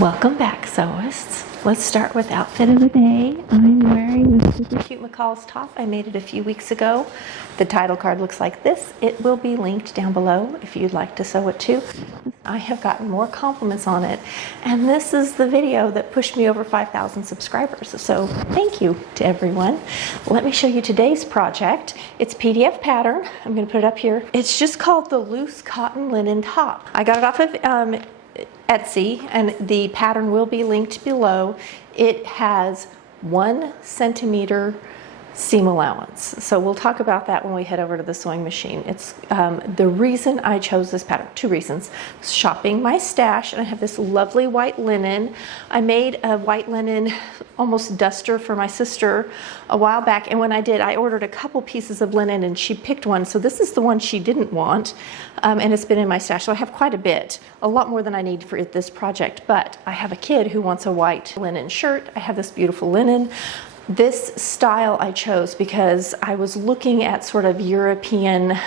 Welcome back, sewists. Let's start with outfit of the day. I'm wearing this super cute McCall's top. I made it a few weeks ago. The title card looks like this. It will be linked down below if you'd like to sew it too. I have gotten more compliments on it, and this is the video that pushed me over 5,000 subscribers. So thank you to everyone. Let me show you today's project. It's PDF pattern. I'm going to put it up here. It's just called the Loose Cotton Linen Top. I got it off of Etsy, and the pattern will be linked below. It has 1 centimeter seam allowance. So we'll talk about that when we head over to the sewing machine. It's the reason I chose this pattern, 2 reasons. Shopping my stash, and I have this lovely white linen. I made a white linen almost duster for my sister a while back, and when I did, I ordered a couple pieces of linen and she picked one. So this is the one she didn't want, and it's been in my stash. So I have quite a bit, a lot more than I need for this project, but I have a kid who wants a white linen shirt. I have this beautiful linen. This style I chose because I was looking at sort of European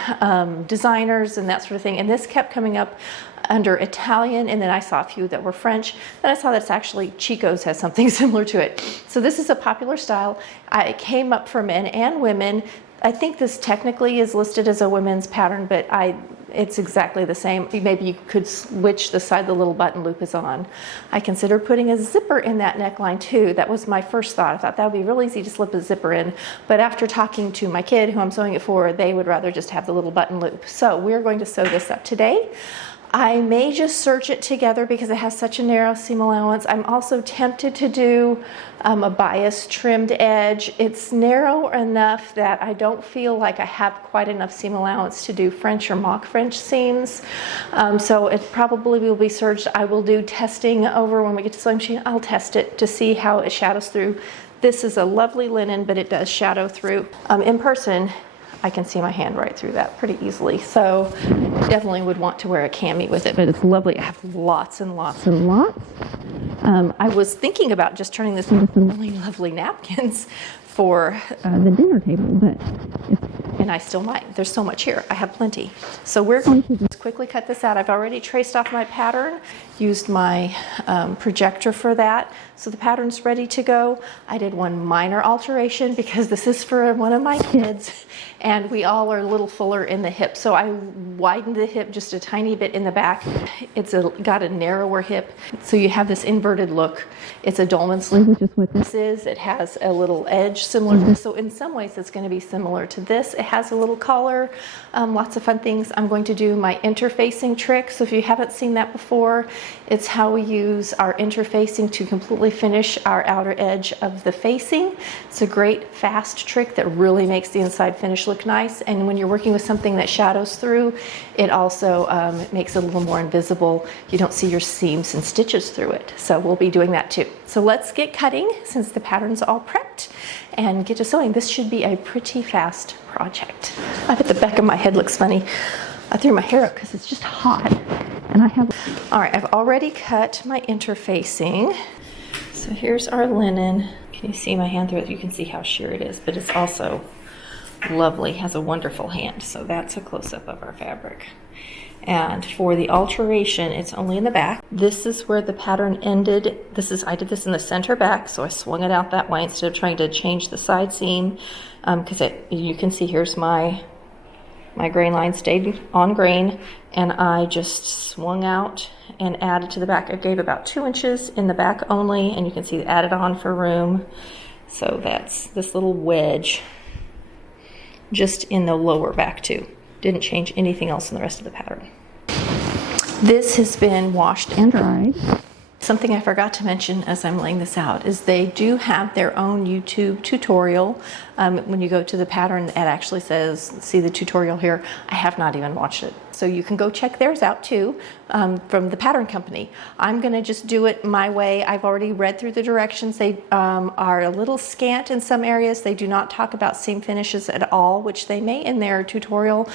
designers and that sort of thing, and this kept coming up under Italian, and then I saw a few that were French. Then I saw that it's actually Chico's has something similar to it. So this is a popular style. I came up for men and women. I think this technically is listed as a women's pattern, but it's exactly the same. Maybe you could switch the side the little button loop is on. I considered putting a zipper in that neckline too. That was my first thought. I thought that would be really easy to slip a zipper in, but after talking to my kid who I'm sewing it for, they would rather just have the little button loop. So we're going to sew this up today. I may just serge it together because it has such a narrow seam allowance. I'm also tempted to do a bias trimmed edge. It's narrow enough that I don't feel like I have quite enough seam allowance to do French or mock French seams. So it probably will be serged. I will do testing over when we get to the sewing machine. I'll test it to see how it shadows through. This is a lovely linen, but it does shadow through. In person, I can see my hand right through that pretty easily. So definitely would want to wear a cami with it, but it's lovely. I have lots and lots and lots. I was thinking about just turning this into some really lovely napkins for the dinner table, and I still might. There's so much here. I have plenty. So we're going to just quickly cut this out. I've already traced off my pattern, used my projector for that. So the pattern's ready to go. I did one minor alteration because this is for one of my kids, and we all are a little fuller in the hip. So I widened the hip just a tiny bit in the back. It's got a narrower hip. So you have this inverted look. It's a dolman sleeve, which is what this is. It has a little edge similar to this. So in some ways it's going to be similar to this. It has a little collar, lots of fun things. I'm going to do my interfacing trick. So if you haven't seen that before, it's how we use our interfacing to completely finish our outer edge of the facing. It's a great fast trick that really makes the inside finish look nice. And when you're working with something that shadows through, it also makes it a little more invisible. You don't see your seams and stitches through it. So we'll be doing that too. So let's get cutting since the pattern's all prepped and get to sewing. This should be a pretty fast project. I bet the back of my head looks funny. I threw my hair up because it's just hot. And all right, I've already cut my interfacing. So here's our linen. Can you see my hand through it? You can see how sheer it is, but it's also lovely, has a wonderful hand. So that's a close-up of our fabric. And for the alteration, it's only in the back. This is where the pattern ended. I did this in the center back, so I swung it out that way instead of trying to change the side seam, because you can see here's my grain line stayed on grain, and I just swung out and added to the back. I gave about 2 inches in the back only, and you can see added on for room. So that's this little wedge just in the lower back too. Didn't change anything else in the rest of the pattern. This has been washed and dried. Something I forgot to mention as I'm laying this out is they do have their own YouTube tutorial. When you go to the pattern, it actually says, see the tutorial here. I have not even watched it. So you can go check theirs out too, from the pattern company. I'm gonna just do it my way. I've already read through the directions. They are a little scant in some areas. They do not talk about seam finishes at all, which they may in their tutorial.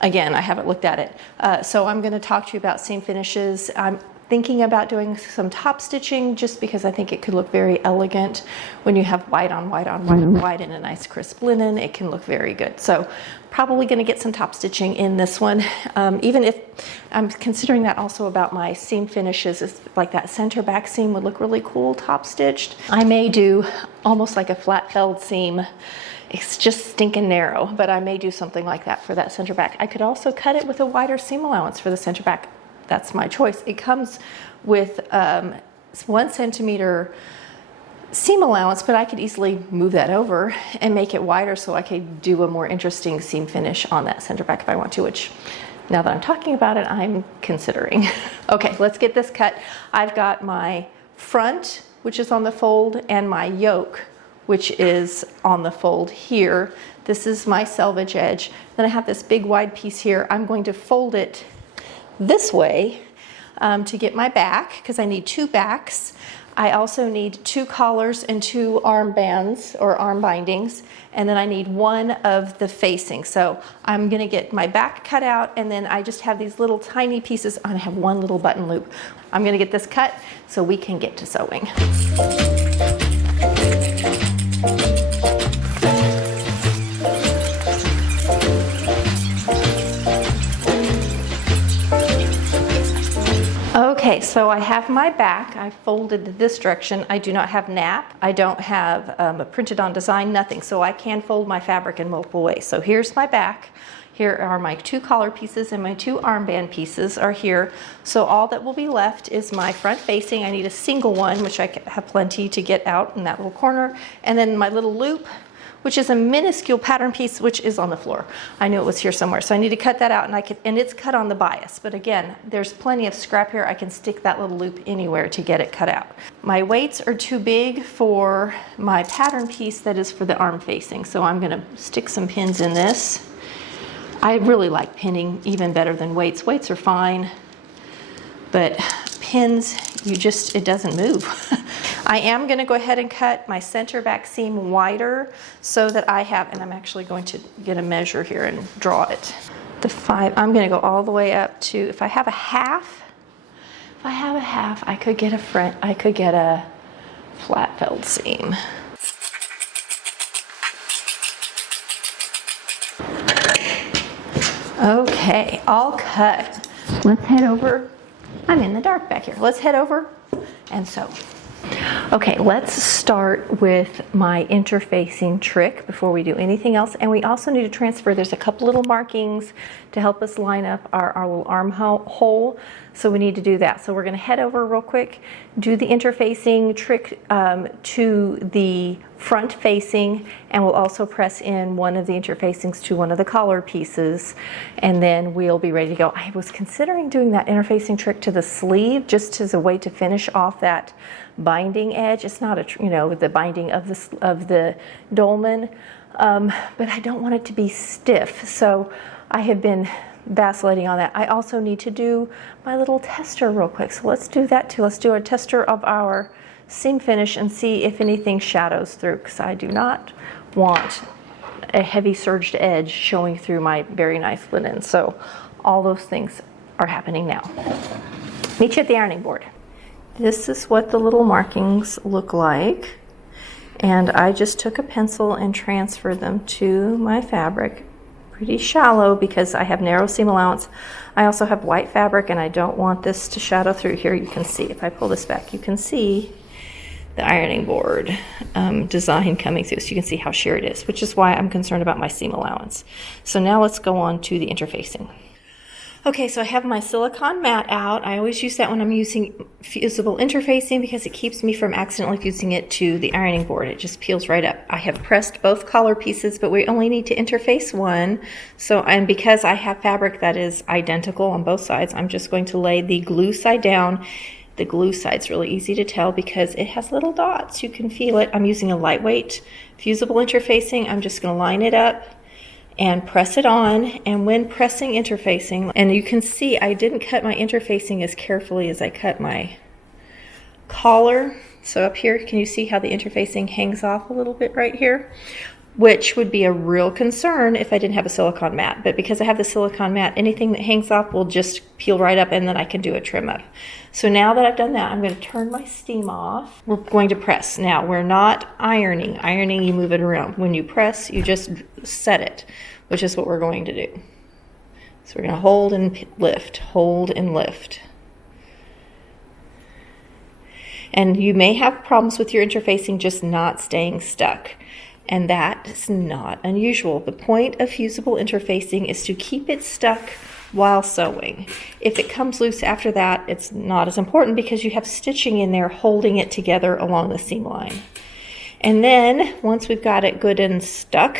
Again, I haven't looked at it. So I'm gonna talk to you about seam finishes. I'm thinking about doing some top stitching just because I think it could look very elegant when you have white on white on white on white and a nice crisp linen. It can look very good. So probably going to get some top stitching in this one. Even if I'm considering that also about my seam finishes, is like that center back seam would look really cool top stitched. I may do almost like a flat felled seam. It's just stinking narrow, but I may do something like that for that center back. I could also cut it with a wider seam allowance for the center back. That's my choice. It comes with 1 centimeter seam allowance, but I could easily move that over and make it wider so I could do a more interesting seam finish on that center back if I want to, which now that I'm talking about it, I'm considering. Okay, let's get this cut. I've got my front, which is on the fold, and my yoke, which is on the fold here. This is my selvage edge. Then I have this big wide piece here. I'm going to fold it this way to get my back, because I need 2 backs. I also need 2 collars and 2 arm bands or arm bindings, and then I need 1 of the facing. So I'm gonna get my back cut out, and then I just have these little tiny pieces, and I have 1 little button loop. I'm gonna get this cut so we can get to sewing. Okay, so I have my back. I folded this direction. I do not have nap. I don't have a printed on design, nothing. So I can fold my fabric in multiple ways. So here's my back. Here are my 2 collar pieces, and my 2 armband pieces are here. So all that will be left is my front facing. I need a single one, which I have plenty to get out in that little corner. And then my little loop, which is a minuscule pattern piece, which is on the floor. I knew it was here somewhere, so I need to cut that out, and it's cut on the bias. But again, there's plenty of scrap here. I can stick that little loop anywhere to get it cut out. My weights are too big for my pattern piece that is for the arm facing, so I'm gonna stick some pins in this. I really like pinning even better than weights. Weights are fine, but pins, it doesn't move. I am going to go ahead and cut my center back seam wider so that I have, and I'm actually going to get a measure here and draw it. I'm going to go all the way up to, if I have a half, I could get a flat felled seam. Okay, all cut. Let's head over. I'm in the dark back here. Let's head over and sew. Okay, let's start with my interfacing trick before we do anything else. And we also need to transfer, there's a couple little markings to help us line up our little armhole. So we need to do that. So we're gonna head over real quick, do the interfacing trick to the front facing, and we'll also press in one of the interfacings to one of the collar pieces, and then we'll be ready to go. I was considering doing that interfacing trick to the sleeve just as a way to finish off that binding edge. It's not the binding of the dolman, but I don't want it to be stiff, so I have been vacillating on that. I also need to do my little tester real quick, so let's do that too. Let's do a tester of our seam finish and see if anything shadows through, because I do not want a heavy serged edge showing through my very nice linen. So all those things are happening now. Meet you at the ironing board. This is what the little markings look like, and I just took a pencil and transferred them to my fabric. Pretty shallow because I have narrow seam allowance. I also have white fabric, and I don't want this to shadow through. Here you can see, if I pull this back, you can see the ironing board design coming through, so you can see how sheer it is, which is why I'm concerned about my seam allowance. So now let's go on to the interfacing. Okay, so I have my silicone mat out. I always use that when I'm using fusible interfacing because it keeps me from accidentally fusing it to the ironing board. It just peels right up. I have pressed both collar pieces, but we only need to interface one. And because I have fabric that is identical on both sides, I'm just going to lay the glue side down. The glue side's really easy to tell because it has little dots. You can feel it. I'm using a lightweight fusible interfacing. I'm just going to line it up and press it on. And when pressing interfacing, and you can see I didn't cut my interfacing as carefully as I cut my collar. So up here, can you see how the interfacing hangs off a little bit right here? which would be a real concern if I didn't have a silicone mat. But because I have the silicone mat, anything that hangs off will just peel right up, and then I can do a trim up. So now that I've done that, I'm going to turn my steam off. We're going to press. Now, we're not ironing. Ironing, you move it around. When you press, you just set it, which is what we're going to do. So we're going to hold and lift, hold and lift. And you may have problems with your interfacing just not staying stuck. And that is not unusual. The point of fusible interfacing is to keep it stuck while sewing. If it comes loose after that, it's not as important because you have stitching in there holding it together along the seam line. And then once we've got it good and stuck,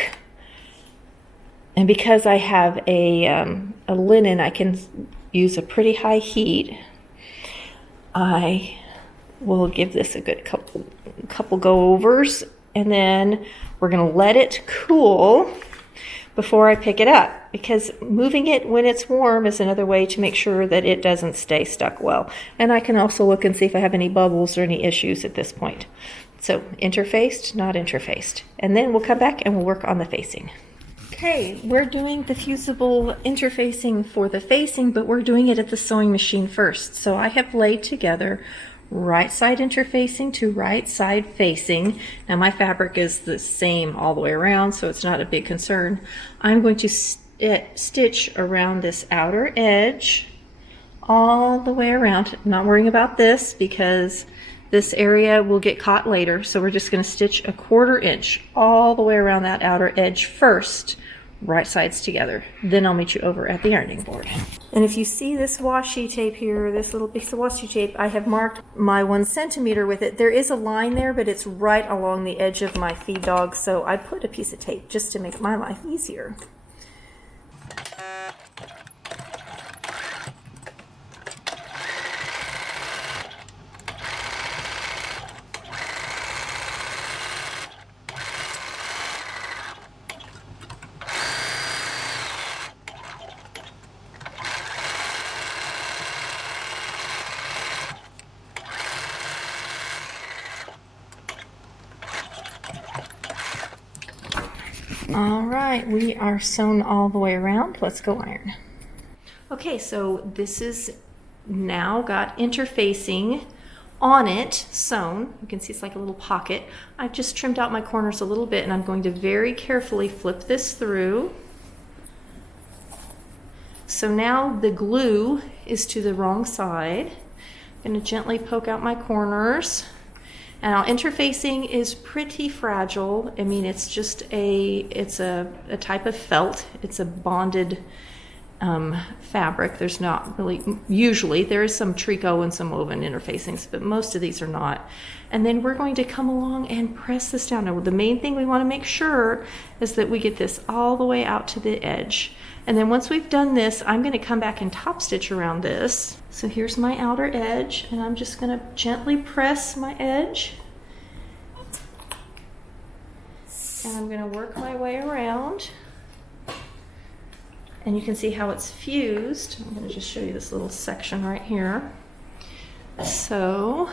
and because I have a linen, I can use a pretty high heat. I will give this a good couple go-overs, and then we're going to let it cool before I pick it up, because moving it when it's warm is another way to make sure that it doesn't stay stuck well. And I can also look and see if I have any bubbles or any issues at this point. So interfaced, not interfaced. And then we'll come back and we'll work on the facing. Okay, we're doing the fusible interfacing for the facing, but we're doing it at the sewing machine first. So I have laid together right side interfacing to right side facing. Now my fabric is the same all the way around, so it's not a big concern. I'm going to stitch around this outer edge all the way around. I'm not worrying about this because this area will get caught later, so we're just going to stitch a 1/4 inch all the way around that outer edge first, right sides together. Then I'll meet you over at the ironing board. And if you see this washi tape here, this little piece of washi tape, I have marked my 1 centimeter with it. There is a line there, but it's right along the edge of my feed dog, so I put a piece of tape just to make my life easier. All right, we are sewn all the way around. Let's go iron. Okay, so this is now got interfacing on it sewn. You can see it's like a little pocket. I've just trimmed out my corners a little bit, and I'm going to very carefully flip this through. So now the glue is to the wrong side. I'm going to gently poke out my corners. And our interfacing is pretty fragile. I mean, it's just a type of felt. It's a bonded fabric. There's not really, usually there is some tricot and some woven interfacings, but most of these are not. And then we're going to come along and press this down. Now, the main thing we want to make sure is that we get this all the way out to the edge. And then once we've done this, I'm going to come back and top stitch around this. So here's my outer edge, and I'm just going to gently press my edge. And I'm going to work my way around. And you can see how it's fused. I'm going to just show you this little section right here. So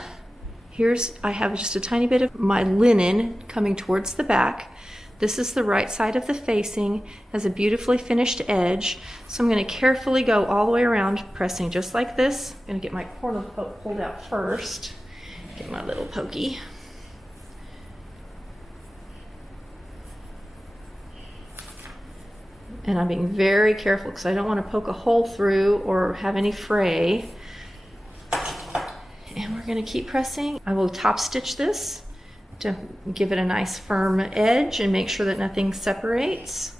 I have just a tiny bit of my linen coming towards the back. This is the right side of the facing, has a beautifully finished edge. So I'm going to carefully go all the way around, pressing just like this. I'm going to get my corner pulled out first. Get my little pokey. And I'm being very careful because I don't want to poke a hole through or have any fray. And we're going to keep pressing. I will top stitch this to give it a nice firm edge and make sure that nothing separates.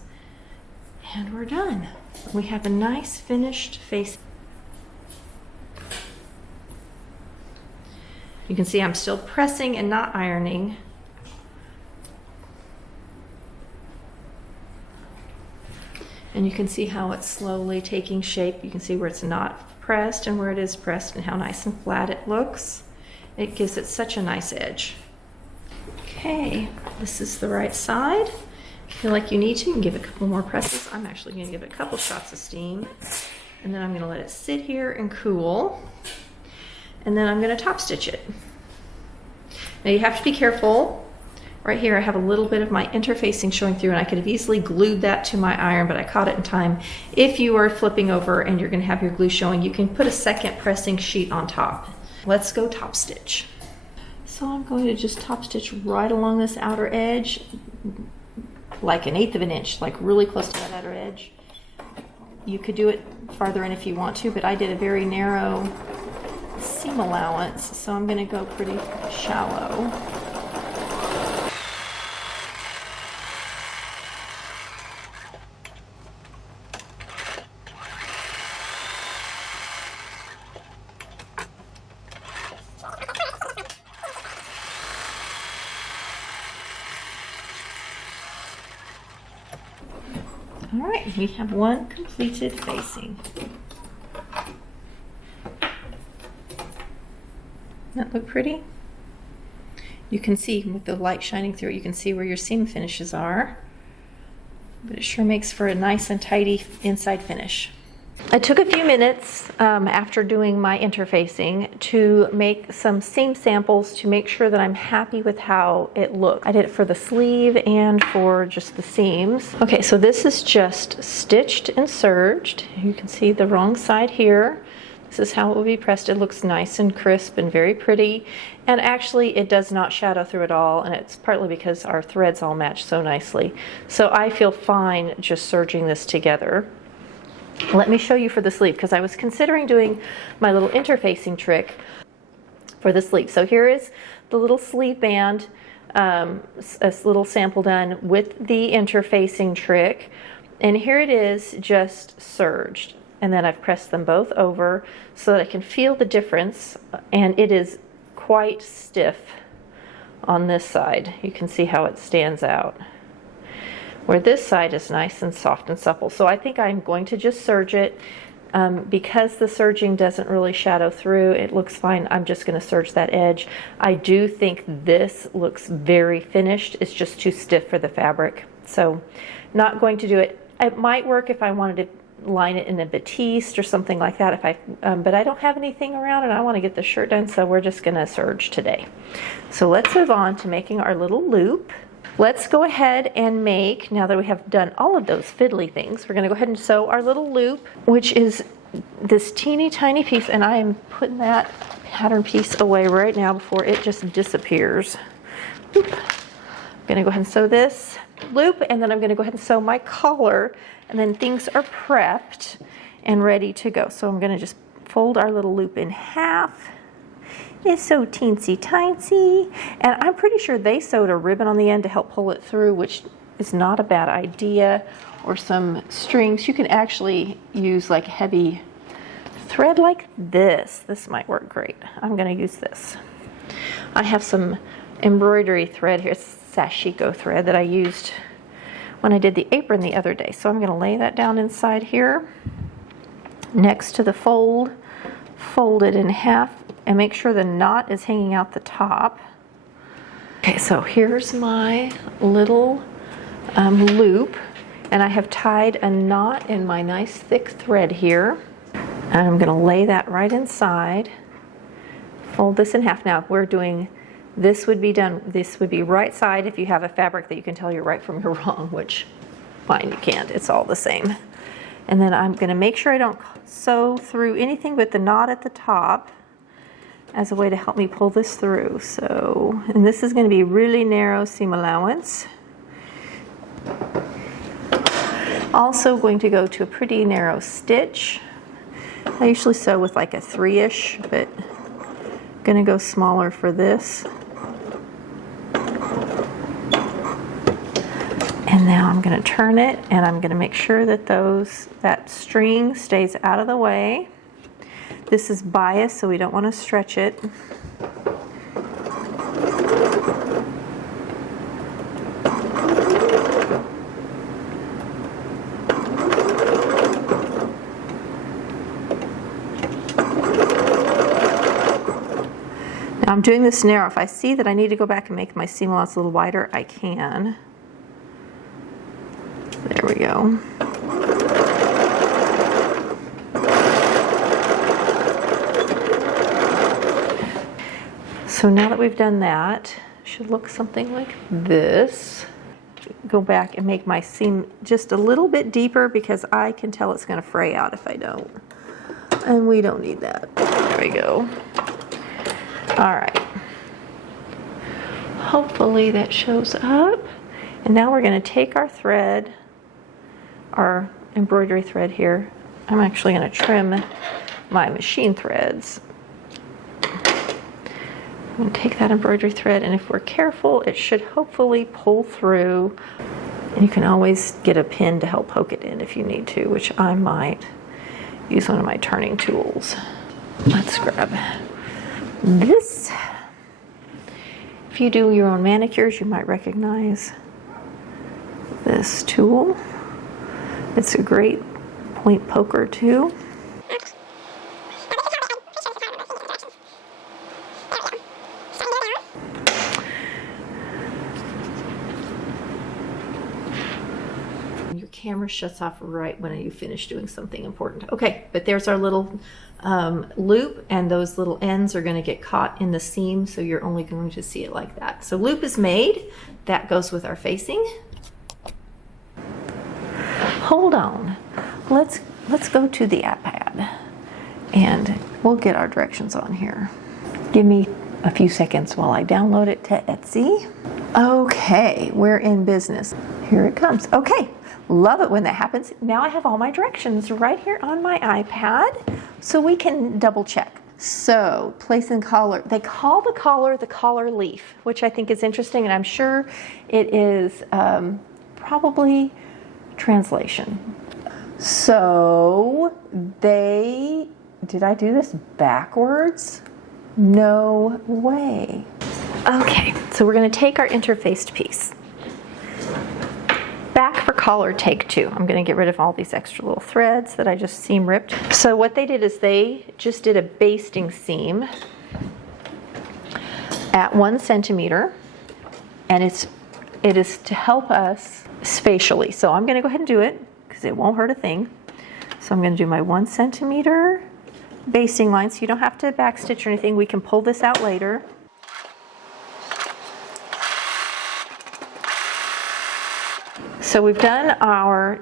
And we're done. We have a nice finished face. You can see I'm still pressing and not ironing. And you can see how it's slowly taking shape. You can see where it's not pressed and where it is pressed and how nice and flat it looks. It gives it such a nice edge. Okay, this is the right side. If you feel like you need to, you can give it a couple more presses. I'm actually going to give it a couple shots of steam. And then I'm going to let it sit here and cool. And then I'm going to top stitch it. Now you have to be careful Right here I have a little bit of my interfacing showing through, and I could have easily glued that to my iron, but I caught it in time. If you are flipping over and you're going to have your glue showing, you can put a second pressing sheet on top. Let's go top stitch. So I'm going to just top stitch right along this outer edge, like 1/8 of an inch, like really close to that outer edge. You could do it farther in if you want to, but I did a very narrow seam allowance, so I'm going to go pretty shallow. All right, we have one completed facing. That look pretty? You can see with the light shining through it, you can see where your seam finishes are, but it sure makes for a nice and tidy inside finish. I took a few minutes after doing my interfacing to make some seam samples to make sure that I'm happy with how it looked. I did it for the sleeve and for just the seams. Okay, so this is just stitched and serged. You can see the wrong side here. This is how it will be pressed. It looks nice and crisp and very pretty. And actually it does not shadow through at all, and it's partly because our threads all match so nicely. So I feel fine just serging this together. Let me show you for the sleeve, because I was considering doing my little interfacing for the sleeve. So here is the little sleeve band, a little sample done with the interfacing trick. And here it is just serged. And then I've pressed them both over so that I can feel the difference. And it is quite stiff on this side. You can see how it stands out, where this side is nice and soft and supple. So I think I'm going to just serge it. Because the serging doesn't really shadow through, it looks fine. I'm just going to serge that edge. I do think this looks very finished. It's just too stiff for the fabric. So not going to do it. It might work if I wanted to line it in a batiste or something like that, but I don't have anything around and I want to get the shirt done, so we're just going to serge today. So let's move on to making our little loop. Let's go ahead and make, now that we have done all of those fiddly things, we're going to go ahead and sew our little loop, which is this teeny tiny piece, and I am putting that pattern piece away right now before it just disappears. Oop. I'm going to go ahead and sew this loop, and then I'm going to go ahead and sew my collar, and then things are prepped and ready to go. So I'm going to just fold our little loop in half. It's so teensy tiny, and I'm pretty sure they sewed a ribbon on the end to help pull it through, which is not a bad idea, or some strings. You can actually use like heavy thread like this. This might work great. I'm going to use this. I have some embroidery thread here. It's sashiko thread that I used when I did the apron the other day. So I'm going to lay that down inside here next to the fold, fold it in half, and make sure the knot is hanging out the top. Okay, so here's my little loop, and I have tied a knot in my nice thick thread here. And I'm going to lay that right inside, fold this in half. Now we're doing, this would be done, this would be right side if you have a fabric that you can tell your right from your wrong, which fine, you can't, it's all the same. And then I'm going to make sure I don't sew through anything but the knot at the top as a way to help me pull this through. So, and this is going to be really narrow seam allowance. Also going to go to a pretty narrow stitch. I usually sew with like a 3-ish, but I'm going to go smaller for this. And now I'm going to turn it, and I'm going to make sure that that string stays out of the way. This is biased, so we don't want to stretch it. Now I'm doing this narrow. If I see that I need to go back and make my seam allowance a little wider, I can. There we go. So now that we've done that, should look something like this. Go back and make my seam just a little bit deeper because I can tell it's going to fray out if I don't. And we don't need that. There we go. All right. Hopefully that shows up. And now we're going to take our thread, our embroidery thread here. I'm actually going to trim my machine threads. I'm going to take that embroidery thread, and if we're careful, it should hopefully pull through. And you can always get a pin to help poke it in if you need to, which I might use one of my turning tools. Let's grab this. If you do your own manicures, you might recognize this tool. It's a great point poker too. Your camera shuts off right when you finish doing something important. Okay, but there's our little loop, and those little ends are going to get caught in the seam, so you're only going to see it like that. So loop is made. That goes with our facing. Hold on. Let's go to the iPad, and we'll get our directions on here. Give me a few seconds while I download it to Etsy. Okay, we're in business. Here it comes. Okay. Love it when that happens. Now I have all my directions right here on my iPad, so we can double check. So, place and collar. They call the collar leaf, which I think is interesting, and I'm sure it is probably translation. So, did I do this backwards? No way. Okay, so we're going to take our interfaced piece. Back for collar take 2. I'm going to get rid of all these extra little threads that I just seam ripped. So what they did is they just did a basting seam at 1 centimeter, and it is to help us spatially. So I'm going to go ahead and do it because it won't hurt a thing. So I'm going to do my 1 centimeter basting line, so you don't have to backstitch or anything. We can pull this out later. So we've done our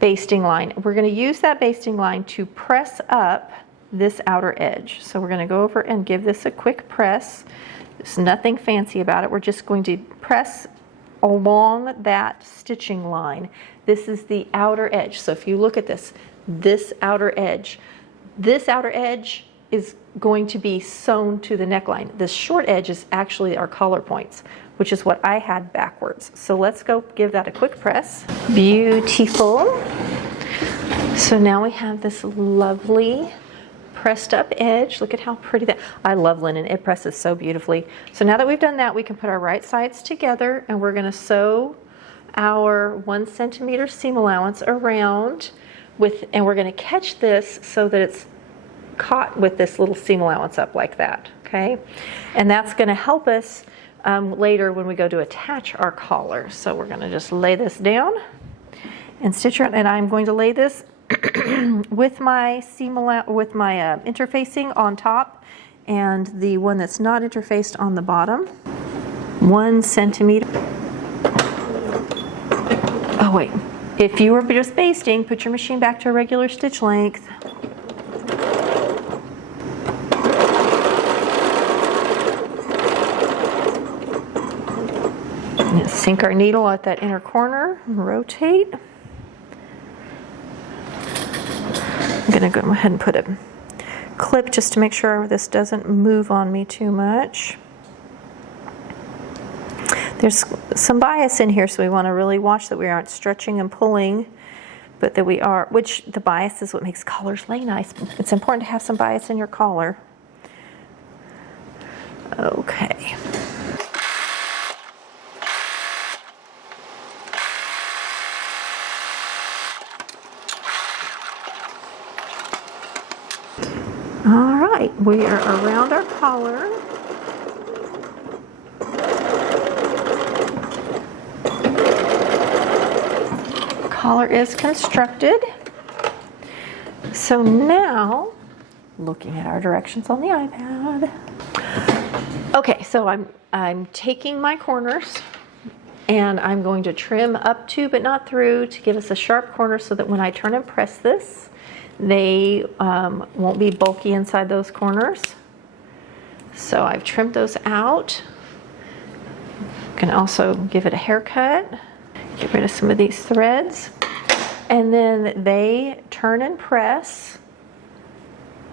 basting line. We're going to use that basting line to press up this outer edge. So we're going to go over and give this a quick press. There's nothing fancy about it. We're just going to press along that stitching line. This is the outer edge. So if you look at this outer edge is going to be sewn to the neckline. This short edge is actually our collar points, which is what I had backwards. So let's go give that a quick press. Beautiful. So now we have this lovely pressed up edge. Look at how pretty that, I love linen, it presses so beautifully. So now that we've done that, we can put our right sides together, and we're gonna sew our 1 centimeter seam allowance around and we're gonna catch this so that it's caught with this little seam allowance up like that, okay? And that's gonna help us later when we go to attach our collar. So we're gonna just lay this down and stitch it, and I'm going to lay this with my interfacing on top and the one that's not interfaced on the bottom. 1 centimeter. Oh wait, if you were just basting, put your machine back to a regular stitch length. Sink our needle at that inner corner, rotate. I'm going to go ahead and put a clip just to make sure this doesn't move on me too much. There's some bias in here, so we want to really watch that we aren't stretching and pulling, but that we are, which the bias is what makes collars lay nice. It's important to have some bias in your collar. Okay. All right, we are around our collar. Collar is constructed. So now, looking at our directions on the iPad, Okay, so I'm taking my corners and I'm going to trim up to but not through to give us a sharp corner so that when I turn and press this, they won't be bulky inside those corners. So I've trimmed those out. You can also give it a haircut, get rid of some of these threads, and then they turn and press.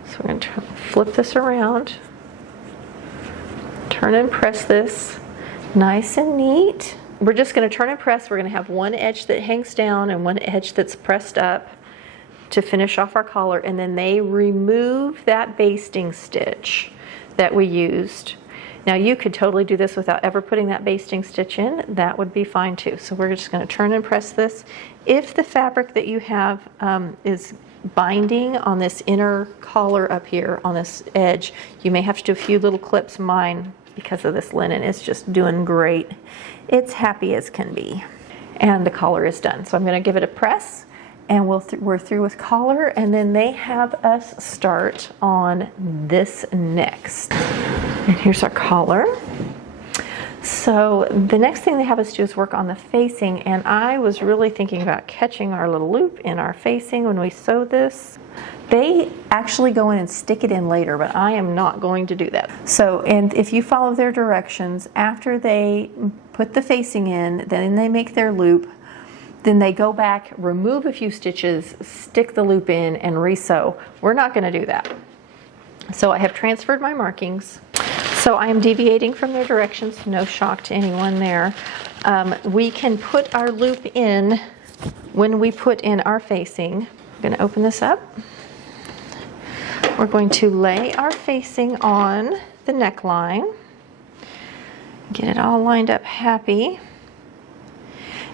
So we're going to flip this around, turn and press this nice and neat. We're just going to turn and press. We're going to have one edge that hangs down and one edge that's pressed up to finish off our collar, and then they remove that basting stitch that we used. Now you could totally do this without ever putting that basting stitch in. That would be fine too. So we're just going to turn and press this. If the fabric that you have is binding on this inner collar up here on this edge, you may have to do a few little clips. Mine, because of this linen, is just doing great. It's happy as can be. And the collar is done. So I'm going to give it a press, and we're through with collar, and then they have us start on this next. And here's our collar. So the next thing they have us do is work on the facing, and I was really thinking about catching our little loop in our facing when we sew this. They actually go in and stick it in later, but I am not going to do that. So, and if you follow their directions, after they put the facing in, then they make their loop, then they go back, remove a few stitches, stick the loop in, and re-sew. We're not going to do that. So I have transferred my markings. So I am deviating from their directions, no shock to anyone there. We can put our loop in when we put in our facing. I'm going to open this up. We're going to lay our facing on the neckline, get it all lined up happy.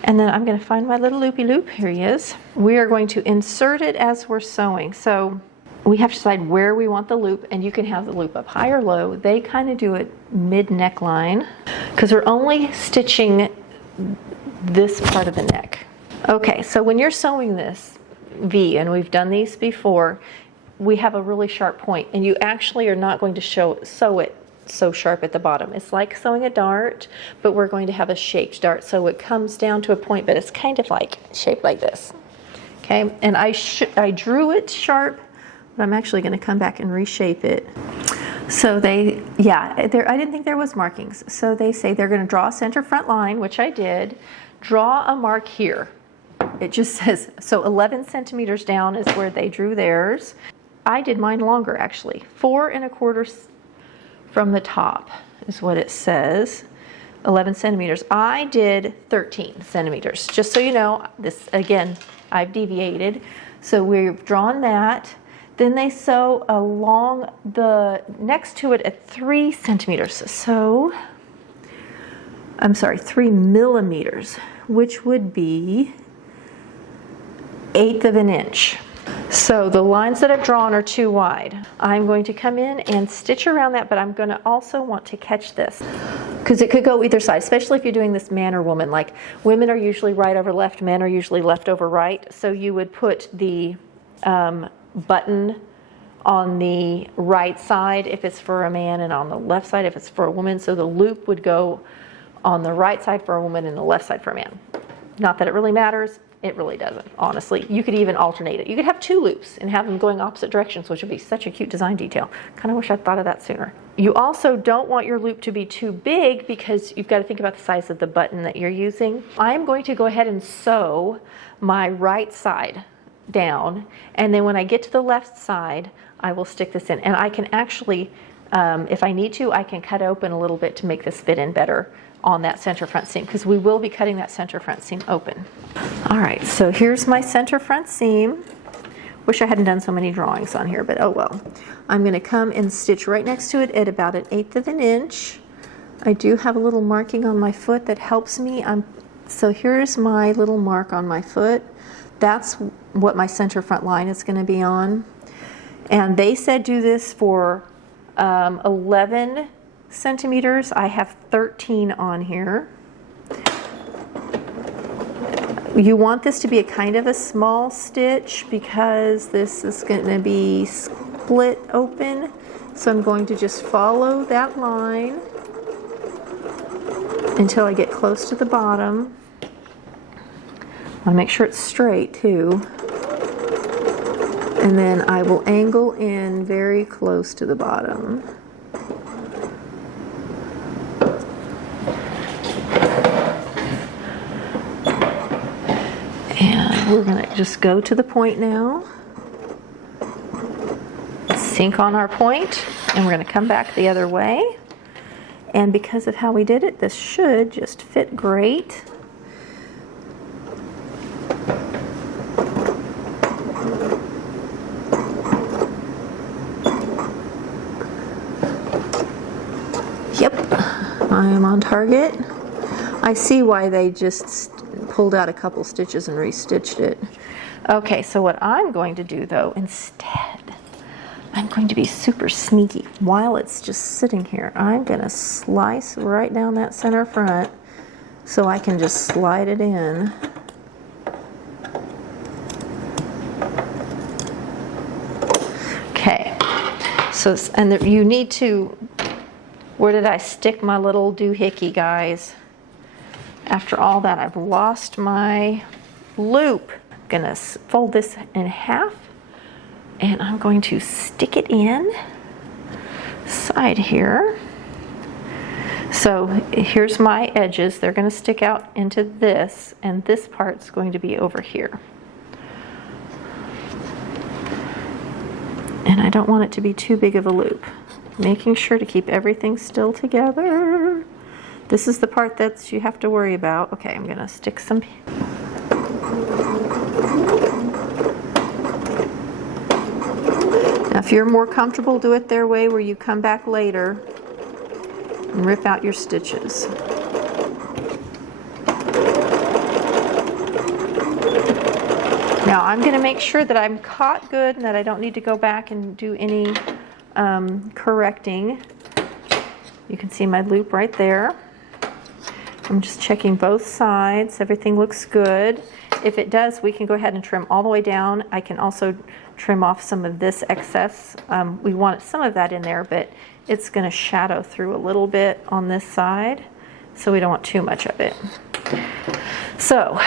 And then I'm going to find my little loopy loop. Here he is. We are going to insert it as we're sewing. So we have to decide where we want the loop, and you can have the loop up high or low. They kind of do it mid neckline because we're only stitching this part of the neck. Okay, so when you're sewing this V, and we've done these before, we have a really sharp point, and you actually are not going to sew it so sharp at the bottom. It's like sewing a dart, but we're going to have a shaped dart, so it comes down to a point, but it's kind of like shaped like this. Okay, and I drew it sharp, but I'm actually going to come back and reshape it. So I didn't think there was markings. So they say they're going to draw a center front line, which I did. Draw a mark here. It just says, so 11 centimeters down is where they drew theirs. I did mine longer, actually. 4 1/4 from the top is what it says. 11 centimeters. I did 13 centimeters. Just so you know, this, again, I've deviated. So we've drawn that. Then they sew along the next to it at 3 centimeters. So, I'm sorry, 3 millimeters, which would be 1/8 of an inch. So the lines that I've drawn are too wide. I'm going to come in and stitch around that, but I'm going to also want to catch this because it could go either side, especially if you're doing this man or woman. Like women are usually right over left, men are usually left over right. So you would put the button on the right side if it's for a man, and on the left side if it's for a woman. So the loop would go on the right side for a woman and the left side for a man. Not that it really matters. It really doesn't, honestly. You could even alternate it. You could have 2 loops and have them going opposite directions, which would be such a cute design detail. Kind of wish I'd thought of that sooner. You also don't want your loop to be too big because you've got to think about the size of the button that you're using. I'm going to go ahead and sew my right side down, and then when I get to the left side, I will stick this in. And I can actually, if I need to, I can cut open a little bit to make this fit in better on that center front seam, because we will be cutting that center front seam open. All right, so here's my center front seam. Wish I hadn't done so many drawings on here, but oh well. I'm going to come and stitch right next to it at about 1/8 of an inch. I do have a little marking on my foot that helps me. So here's my little mark on my foot. That's what my center front line is going to be on. And they said do this for 11 centimeters. I have 13 on here. You want this to be a kind of a small stitch because this is going to be split open So I'm going to just follow that line until I get close to the bottom. I want to make sure it's straight too. And then I will angle in very close to the bottom. And we're going to just go to the point now. Sink on our point, and we're going to come back the other way. And because of how we did it, this should just fit great. Yep, I am on target. I see why they just pulled out a couple stitches and restitched it. Okay, so what I'm going to do though, instead, I'm going to be super sneaky. While it's just sitting here, I'm going to slice right down that center front so I can just slide it in. Okay, so, and you need to, where did I stick my little doohickey, guys? After all that, I've lost my loop. I'm going to fold this in half. And I'm going to stick it in side here. So here's my edges. They're going to stick out into this, and this part's going to be over here. And I don't want it to be too big of a loop. Making sure to keep everything still together. This is the part that you have to worry about. Okay, I'm going to stick some. Now, if you're more comfortable, do it their way where you come back later and rip out your stitches. Now, I'm going to make sure that I'm caught good and that I don't need to go back and do any correcting. You can see my loop right there. I'm just checking both sides. Everything looks good. If it does, we can go ahead and trim all the way down. I can also trim off some of this excess. We want some of that in there, but it's going to shadow through a little bit on this side, so we don't want too much of it. So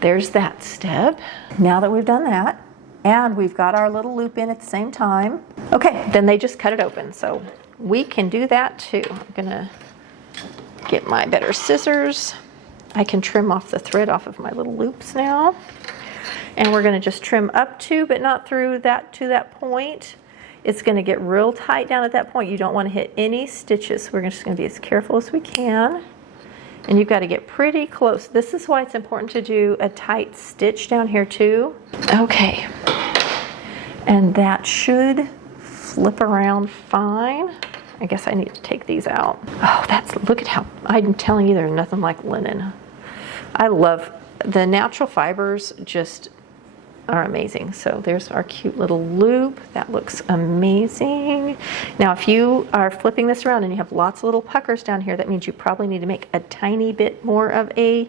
there's that step. Now that we've done that, and we've got our little loop in at the same time, okay, then they just cut it open. So we can do that too. I'm going to get my better scissors. I can trim off the thread off of my little loops now. And we're going to just trim up to, but not through that to that point. It's going to get real tight down at that point. You don't want to hit any stitches. We're just going to be as careful as we can. And you've got to get pretty close. This is why it's important to do a tight stitch down here too. Okay. And that should flip around fine. I guess I need to take these out. Oh, look at how, I'm telling you, there's nothing like linen. I love, the natural fibers just are amazing. So there's our cute little loop. That looks amazing. Now, if you are flipping this around and you have lots of little puckers down here, that means you probably need to make a tiny bit more of a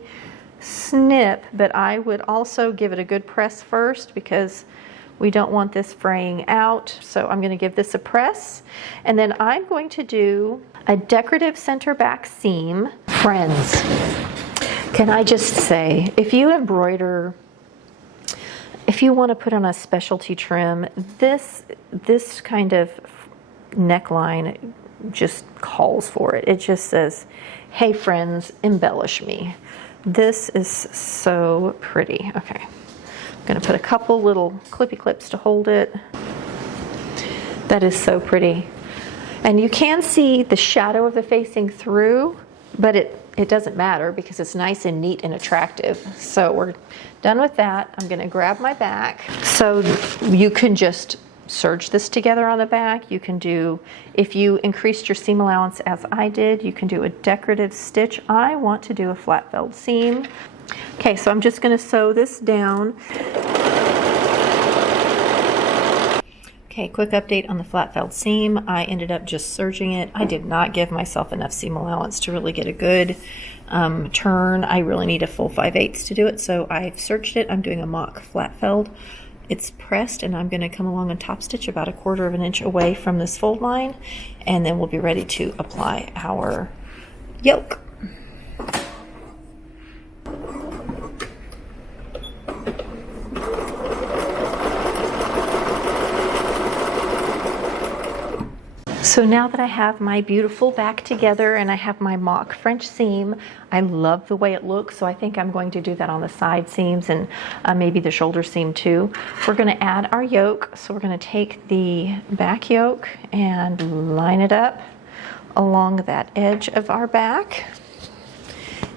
snip, but I would also give it a good press first because we don't want this fraying out. So I'm going to give this a press, and then I'm going to do a decorative center back seam. Friends, can I just say, if you embroider, if you want to put on a specialty trim, this kind of neckline just calls for it. It just says, hey friends, embellish me. This is so pretty. Okay, I'm going to put a couple little clippy clips to hold it. That is so pretty. And you can see the shadow of the facing through, but it doesn't matter because it's nice and neat and attractive. So we're done with that. I'm going to grab my back. So you can just serge this together on the back. You can do, if you increased your seam allowance as I did, you can do a decorative stitch. I want to do a flat felled seam. Okay, so I'm just going to sew this down. Okay, quick update on the flat felled seam. I ended up just serging it. I did not give myself enough seam allowance to really get a good turn. I really need a full 5/8 to do it, so I've serged it. I'm doing a mock flat felled. it's pressed, and I'm going to come along and top stitch about 1/4 of an inch away from this fold line, and then we'll be ready to apply our yoke. So now that I have my beautiful back together and I have my mock French seam, I love the way it looks, so I think I'm going to do that on the side seams and maybe the shoulder seam too. We're going to add our yoke, so we're going to take the back yoke and line it up along that edge of our back.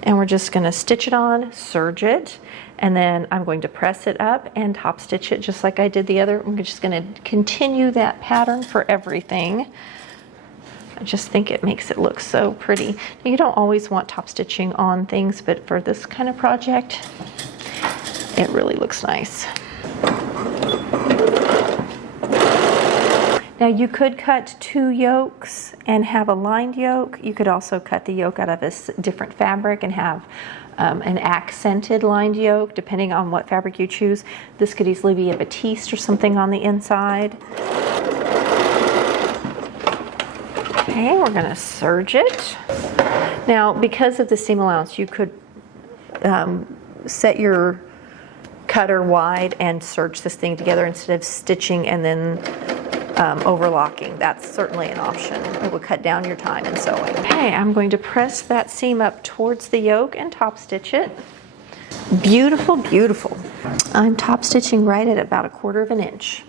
And we're just going to stitch it on, serge it, and then I'm going to press it up and top stitch it just like I did the other. I'm just going to continue that pattern for everything. I just think it makes it look so pretty. Now, you don't always want top stitching on things, but for this kind of project, it really looks nice. Now you could cut 2 yokes and have a lined yoke. You could also cut the yoke out of a different fabric and have an accented lined yoke, depending on what fabric you choose. This could easily be a batiste or something on the inside. Okay, we're going to serge it. Now, because of the seam allowance, you could set your cutter wide and serge this thing together instead of stitching and then overlocking. That's certainly an option. It will cut down your time in sewing. Okay, I'm going to press that seam up towards the yoke and top stitch it. Beautiful, beautiful. I'm top stitching right at about 1/4 of an inch.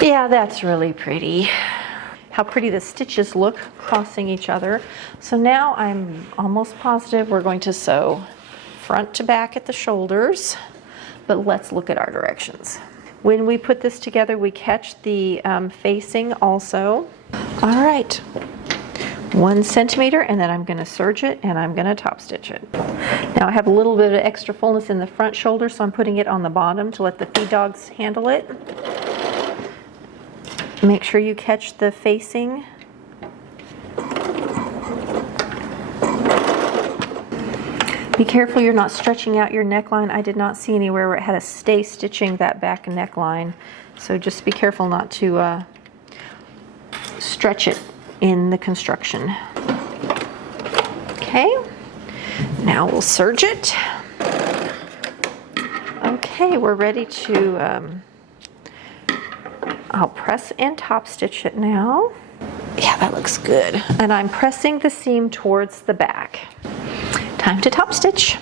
Yeah, that's really pretty. How pretty the stitches look crossing each other. So now I'm almost positive we're going to sew front to back at the shoulders, but let's look at our directions. When we put this together, we catch the facing also. All right, 1 centimeter, and then I'm going to serge it and I'm going to top stitch it. Now I have a little bit of extra fullness in the front shoulder, so I'm putting it on the bottom to let the feed dogs handle it. Make sure you catch the facing. Be careful you're not stretching out your neckline. I did not see anywhere where it had to stay stitching that back neckline. So just be careful not to stretch it in the construction. Okay, now we'll serge it. Okay, we're ready to I'll press and top stitch it now. Yeah, that looks good. And I'm pressing the seam towards the back. Time to top stitch.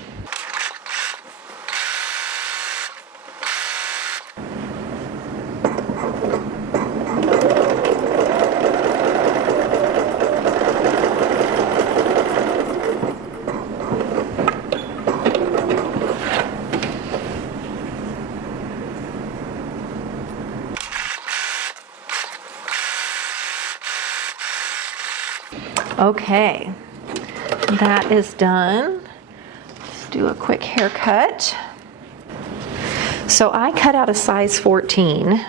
Okay, that is done. Let's do a quick haircut. So I cut out a size 14.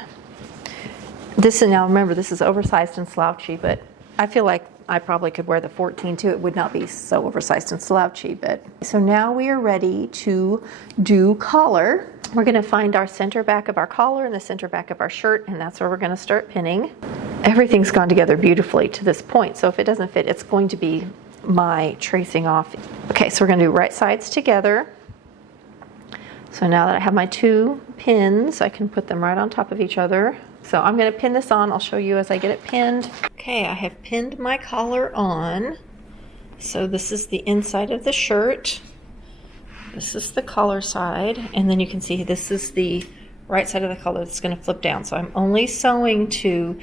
This is, now remember, this is oversized and slouchy, but I feel like I probably could wear the 14 too. It would not be so oversized and slouchy, but. So now we are ready to do collar. We're going to find our center back of our collar and the center back of our shirt, and that's where we're going to start pinning. Everything's gone together beautifully to this point, so if it doesn't fit, it's going to be my tracing off. Okay, so we're going to do right sides together. So now that I have my 2 pins, I can put them right on top of each other. So I'm going to pin this on. I'll show you as I get it pinned. Okay, I have pinned my collar on. So this is the inside of the shirt. This is the collar side, and then you can see this is the right side of the collar that's going to flip down. So I'm only sewing to,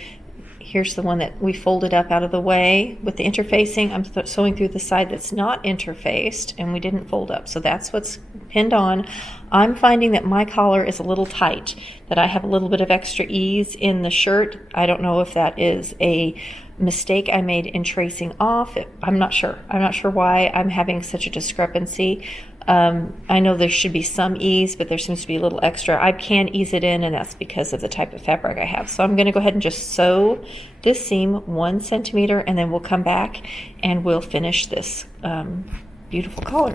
here's the one that we folded up out of the way with the interfacing. I'm sewing through the side that's not interfaced and we didn't fold up. So that's what's pinned on. I'm finding that my collar is a little tight, that I have a little bit of extra ease in the shirt. I don't know if that is a mistake I made in tracing off. I'm not sure. I'm not sure why I'm having such a discrepancy. I know there should be some ease, but there seems to be a little extra. I can ease it in, and that's because of the type of fabric I have. So I'm going to go ahead and just sew this seam 1 centimeter, and then we'll come back and we'll finish this beautiful collar.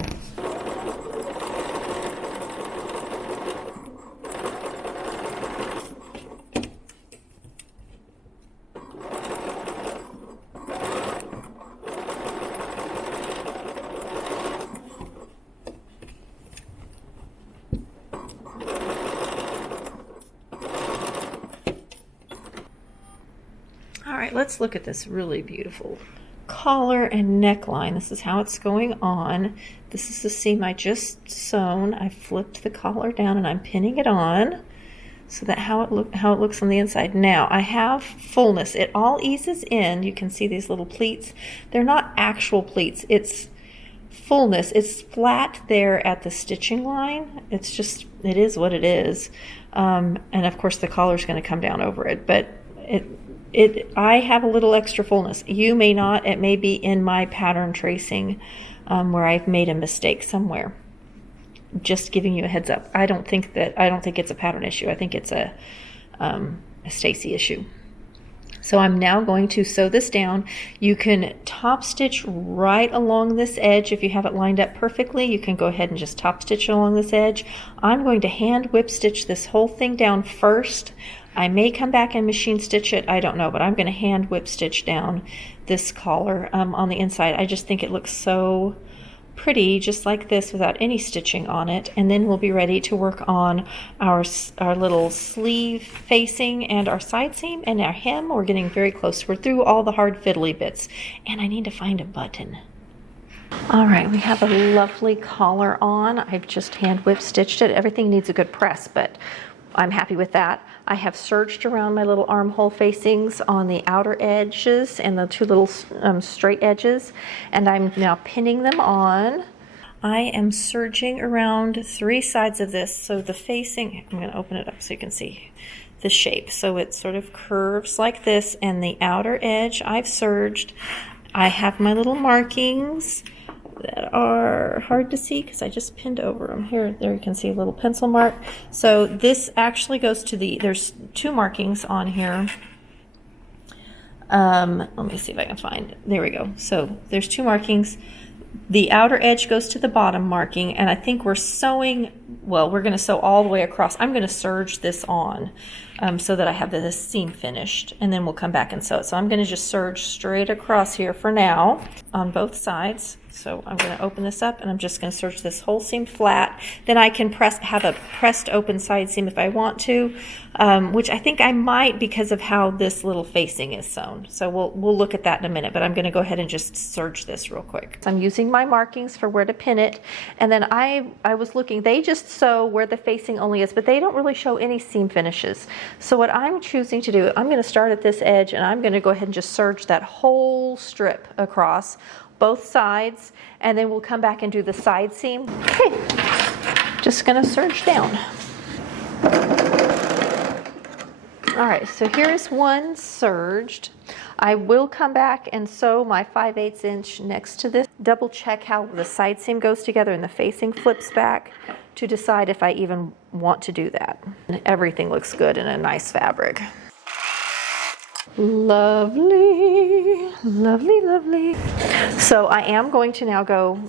All right, let's look at this really beautiful collar and neckline. This is how it's going on. This is the seam I just sewn. I flipped the collar down and I'm pinning it on so that how it looks on the inside. Now I have fullness. It all eases in. You can see these little pleats. They're not actual pleats. It's fullness. It's flat there at the stitching line. It's just, it is what it is. And of course the collar is going to come down over it, but I have a little extra fullness. You may not. It may be in my pattern tracing where I've made a mistake somewhere. Just giving you a heads up. I don't think it's a pattern issue. I think it's a Stacy issue. So I'm now going to sew this down. You can top stitch right along this edge. If you have it lined up perfectly, you can go ahead and just top stitch along this edge. I'm going to hand whip stitch this whole thing down first. I may come back and machine stitch it, I don't know, but I'm going to hand whip stitch down this collar on the inside. I just think it looks so pretty just like this without any stitching on it, and then we'll be ready to work on our little sleeve facing and our side seam and our hem. We're getting very close. We're through all the hard fiddly bits, and I need to find a button. All right, we have a lovely collar on. I've just hand whip stitched it. Everything needs a good press, but I'm happy with that. I have serged around my little armhole facings on the outer edges and the two little straight edges, and I'm now pinning them on. I am serging around 3 sides of this, so the facing, I'm going to open it up so you can see the shape. So it sort of curves like this, and the outer edge I've serged. I have my little markings that are hard to see because I just pinned over them. There you can see a little pencil mark. So this actually goes to there's 2 markings on here. Let me see if I can find it. There we go. So there's 2 markings. The outer edge goes to the bottom marking, and I think we're sewing, well, we're going to sew all the way across. I'm going to serge this on so that I have this seam finished, and then we'll come back and sew it. So I'm going to just serge straight across here for now on both sides. So I'm going to open this up, and I'm just going to serge this whole seam flat. Then I can have a pressed open side seam if I want to, which I think I might because of how this little facing is sewn. So we'll look at that in a minute, but I'm going to go ahead and just serge this real quick. So I'm using my markings for where to pin it, and then I was looking, they just sew where the facing only is, but they don't really show any seam finishes. So what I'm choosing to do, I'm going to start at this edge, and I'm going to go ahead and just serge that whole strip across both sides, and then we'll come back and do the side seam. Okay, just gonna serge down. All right, so here is one serged. I will come back and sew my 5/8 inch next to this. Double check how the side seam goes together and the facing flips back to decide if I even want to do that. Everything looks good in a nice fabric. Lovely, lovely, lovely. So I am going to now go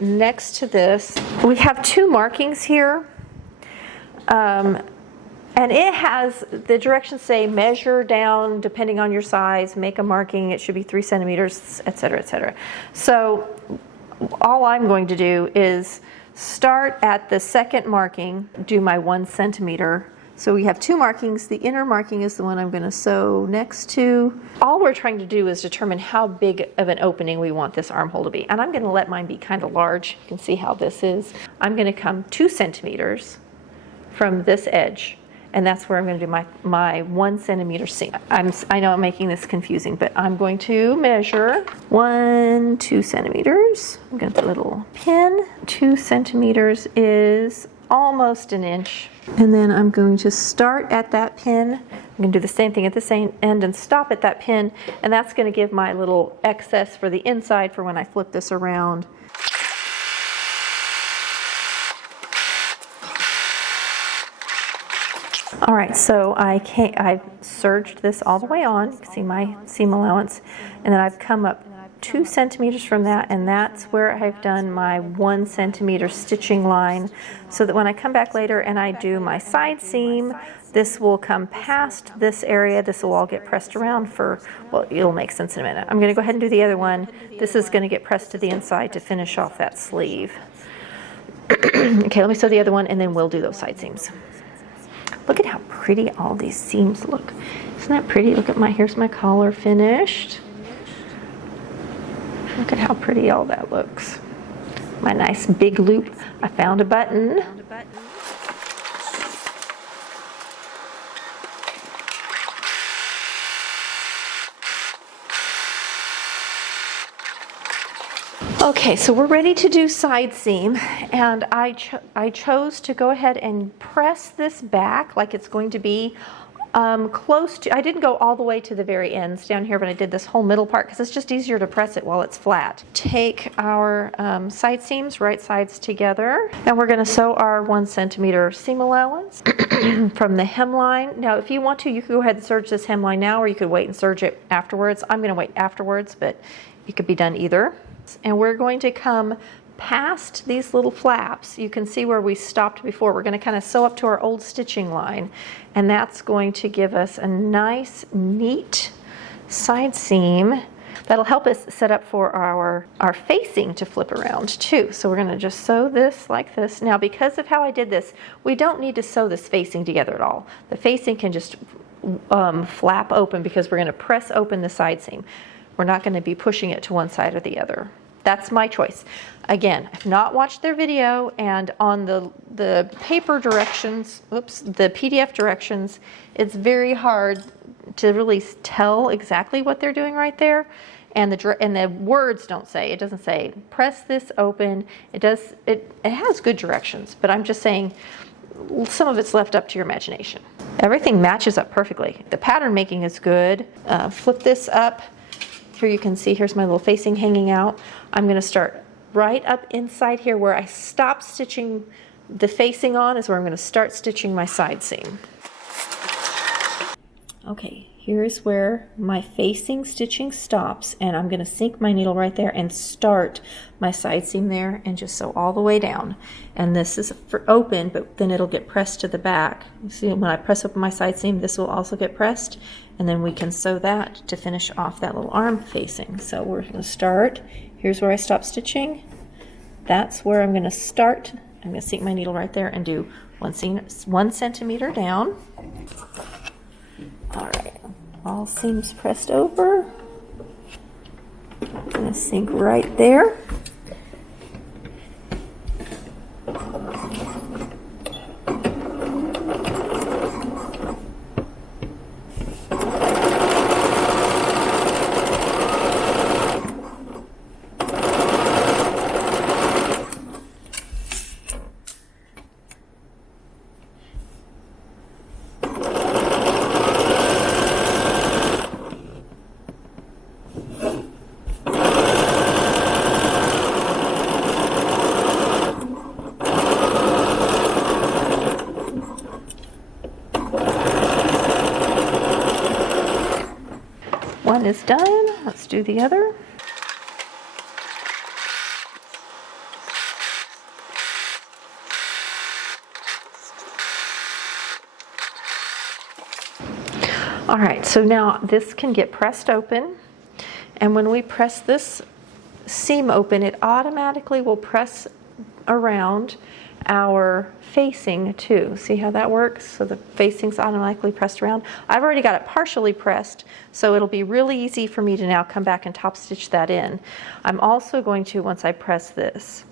next to this. We have 2 markings here. And it has, the directions say measure down depending on your size, make a marking, it should be 3 centimeters, etc., etc. So all I'm going to do is start at the second marking, do my 1 centimeter. So we have 2 markings. The inner marking is the one I'm going to sew next to. All we're trying to do is determine how big of an opening we want this armhole to be. And I'm going to let mine be kind of large. You can see how this is. I'm going to come 2 centimeters from this edge, and that's where I'm going to do my 1 centimeter seam. I know I'm making this confusing, but I'm going to measure 2 centimeters. I'm going to put a little pin. 2 centimeters is almost an inch. And then I'm going to start at that pin. I'm going to do the same thing at the same end and stop at that pin, and that's going to give my little excess for the inside for when I flip this around. All right, so I've serged this all the way on. You can see my seam allowance, and then I've come up 2 centimeters from that, and that's where I've done my 1 centimeter stitching line, so that when I come back later and I do my side seam, this will come past this area. This will all get pressed around for, well, it'll make sense in a minute. I'm going to go ahead and do the other one. This is going to get pressed to the inside to finish off that sleeve. Okay, let me sew the other one, and then we'll do those side seams. Look at how pretty all these seams look. Isn't that pretty? Look at here's my collar finished. Look at how pretty all that looks. My nice big loop. I found a button. Okay, so we're ready to do side seam, and I chose to go ahead and press this back like it's going to be close to, I didn't go all the way to the very ends down here, but I did this whole middle part because it's just easier to press it while it's flat. Take our side seams, right sides together, and we're going to sew our 1 centimeter seam allowance from the hemline. Now, if you want to, you could go ahead and serge this hemline now, or you could wait and serge it afterwards. I'm going to wait afterwards, but it could be done either. And we're going to come past these little flaps. You can see where we stopped before. We're going to kind of sew up to our old stitching line, and that's going to give us a nice, neat side seam that'll help us set up for our facing to flip around too. So we're going to just sew this like this. Now, because of how I did this, we don't need to sew this facing together at all. The facing can just flap open because we're going to press open the side seam. We're not going to be pushing it to one side or the other. That's my choice. Again, I've not watched their video, and on the paper directions, the PDF directions, it's very hard to really tell exactly what they're doing right there. And the words don't say. It doesn't say press this open. It has good directions, but I'm just saying some of it's left up to your imagination. Everything matches up perfectly. The pattern making is good. Flip this up. Here you can see, here's my little facing hanging out. I'm going to start right up inside here where I stopped stitching the facing on is where I'm going to start stitching my side seam. Okay, here's where my facing stitching stops, and I'm going to sink my needle right there and start my side seam there and just sew all the way down. And this is for open, but then it'll get pressed to the back. You see, when I press open my side seam, this will also get pressed, and then we can sew that to finish off that little arm facing. So we're going to start. Here's where I stopped stitching. That's where I'm going to start. I'm going to sink my needle right there and do 1 centimeter down. All right, all seams pressed over. I'm going to sink right there. One is done. Let's do the other. All right, so now this can get pressed open, and when we press this seam open, it automatically will press around our facing too. See how that works? So the facing's automatically pressed around. I've already got it partially pressed, so it'll be really easy for me to now come back and top stitch that in. I'm also going to, once I press this,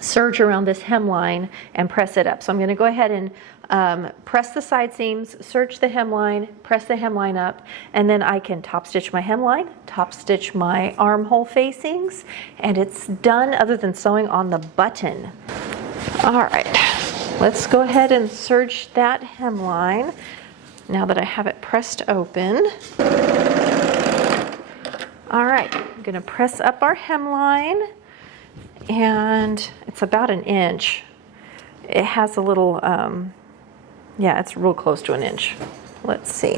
serge around this hemline and press it up. So I'm going to go ahead and press the side seams, serge the hemline, press the hemline up, and then I can top stitch my hemline, top stitch my armhole facings, and it's done other than sewing on the button. All right, let's go ahead and serge that hemline now that I have it pressed open. All right, I'm going to press up our hemline, and it's about 1 inch. It has a little Yeah, it's real close to an inch. Let's see.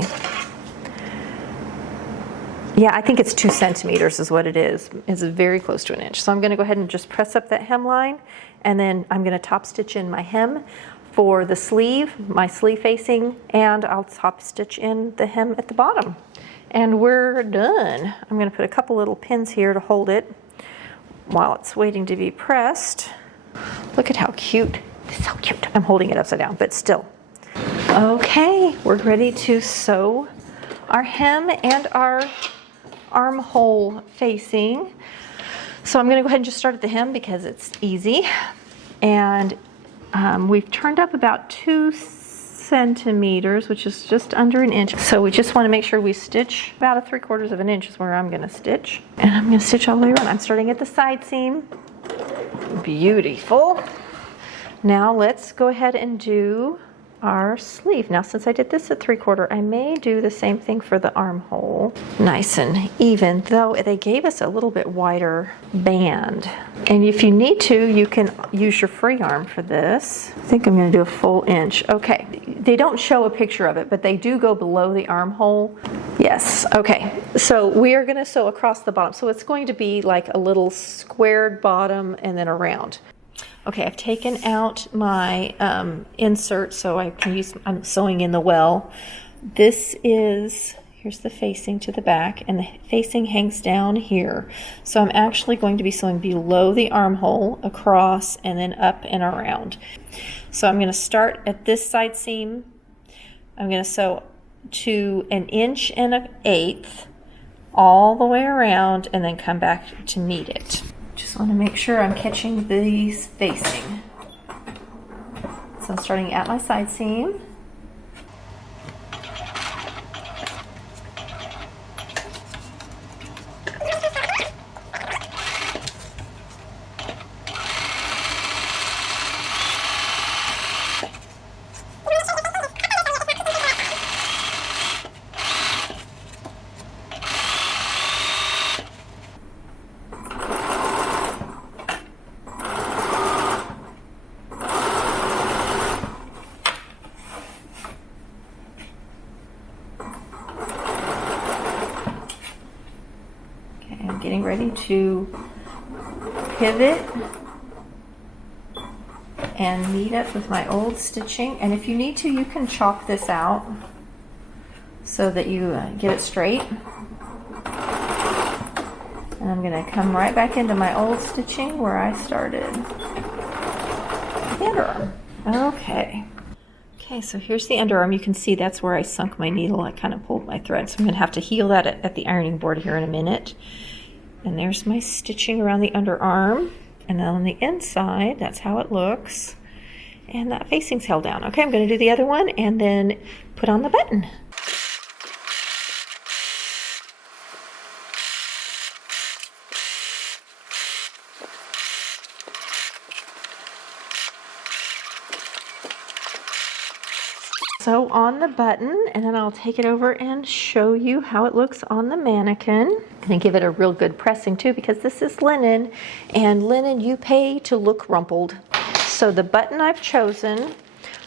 Yeah, I think it's 2 centimeters is what it is. It's very close to an inch. So I'm gonna go ahead and just press up that hemline, and then I'm gonna top stitch in my hem for the sleeve, my sleeve facing, and I'll top stitch in the hem at the bottom. And we're done. I'm gonna put a couple little pins here to hold it while it's waiting to be pressed. Look at how cute. It's so cute. I'm holding it upside down, but still. Okay, we're ready to sew our hem and our armhole facing. So I'm going to go ahead and just start at the hem because it's easy. And we've turned up about 2 centimeters, which is just under an inch. So we just want to make sure we stitch about 3/4 of an inch is where I'm going to stitch. And I'm going to stitch all the way around. I'm starting at the side seam. Beautiful. Now let's go ahead and do our sleeve. Now since I did this at 3/4, I may do the same thing for the armhole. Nice and even, though they gave us a little bit wider band. And if you need to, you can use your free arm for this. I think I'm going to do a full inch. Okay, they don't show a picture of it, but they do go below the armhole. Yes, okay. So we are going to sew across the bottom. So it's going to be like a little squared bottom and then around. Okay, I've taken out my insert so I can use, I'm sewing in the well. This is, here's the facing to the back, and the facing hangs down here. So I'm actually going to be sewing below the armhole, across, and then up and around. So I'm going to start at this side seam. I'm going to sew to 1 1/8 all the way around and then come back to meet it. Just want to make sure I'm catching these facing. So I'm starting at my side seam. Getting ready to pivot and meet up with my old stitching. And if you need to, you can chalk this out so that you get it straight. And I'm going to come right back into my old stitching where I started. The underarm. Okay. Okay, so here's the underarm. You can see that's where I sunk my needle. I kind of pulled my thread. So I'm going to have to heel that at the ironing board here in a minute. And there's my stitching around the underarm. And then on the inside, that's how it looks. And that facing's held down. Okay, I'm going to do the other one and then put on the button. So on the button, and then I'll take it over and show you how it looks on the mannequin. And give it a real good pressing too, because this is linen, and linen you pay to look rumpled. So the button I've chosen,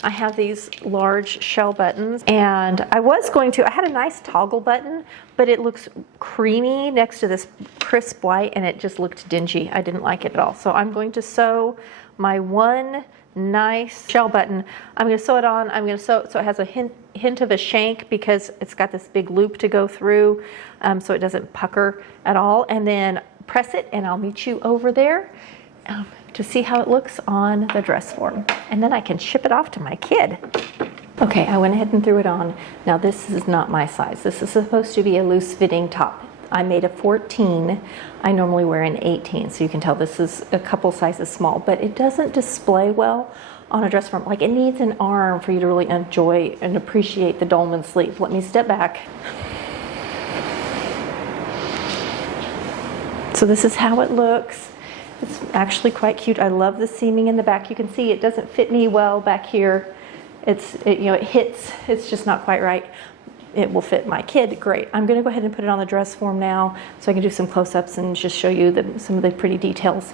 I have these large shell buttons, and I had a nice toggle button, but it looks creamy next to this crisp white, and it just looked dingy. I didn't like it at all. So I'm going to sew my one nice shell button. I'm going to sew it on. I'm going to sew so it has a hint of a shank because it's got this big loop to go through, so it doesn't pucker at all. And then press it, and I'll meet you over there to see how it looks on the dress form. And then I can ship it off to my kid. Okay, I went ahead and threw it on. Now this is not my size. This is supposed to be a loose fitting top. I made a 14. I normally wear an 18, so you can tell this is a couple sizes small, but it doesn't display well on a dress form. Like, it needs an arm for you to really enjoy and appreciate the dolman sleeve. Let me step back. So this is how it looks. It's actually quite cute. I love the seaming in the back. You can see it doesn't fit me well back here. It hits, it's just not quite right. It will fit my kid great. I'm going to go ahead and put it on the dress form now so I can do some close-ups and just show you some of the pretty details.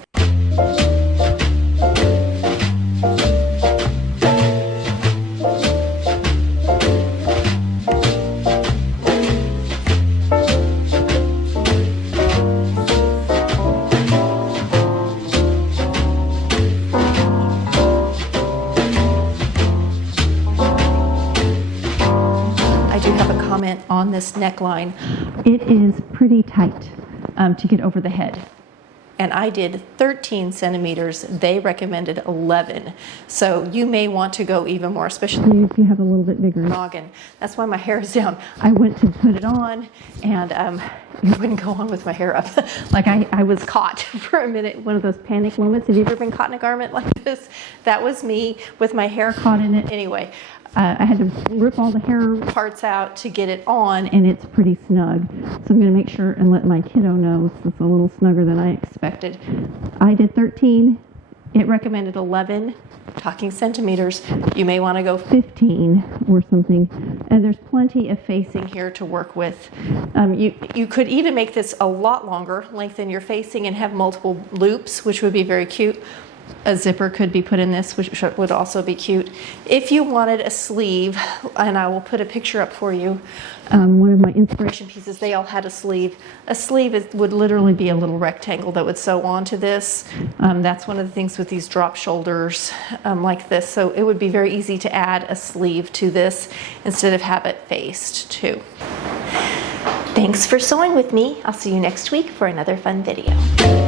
comment on this neckline. It is pretty tight to get over the head. And I did 13 centimeters. They recommended 11. So you may want to go even more, especially if you have a little bit bigger noggin. That's why my hair is down. I went to put it on and it wouldn't go on with my hair up. Like I was caught for a minute, one of those panic moments. Have you ever been caught in a garment like this? That was me with my hair caught in it. Anyway, I had to rip all the hair parts out to get it on, and it's pretty snug. So I'm going to make sure and let my kiddo know it's a little snugger than I expected. I did 13. It recommended 11. Talking centimeters, you may want to go 15 or something. And there's plenty of facing here to work with. You could even make this a lot longer, lengthen your facing and have multiple loops, which would be very cute. A zipper could be put in this, which would also be cute. If you wanted a sleeve, and I will put a picture up for you, one of my inspiration pieces, they all had a sleeve. A sleeve would literally be a little rectangle that would sew onto this. That's one of the things with these drop shoulders like this. So it would be very easy to add a sleeve to this instead of have it faced too. Thanks for sewing with me. I'll see you next week for another fun video.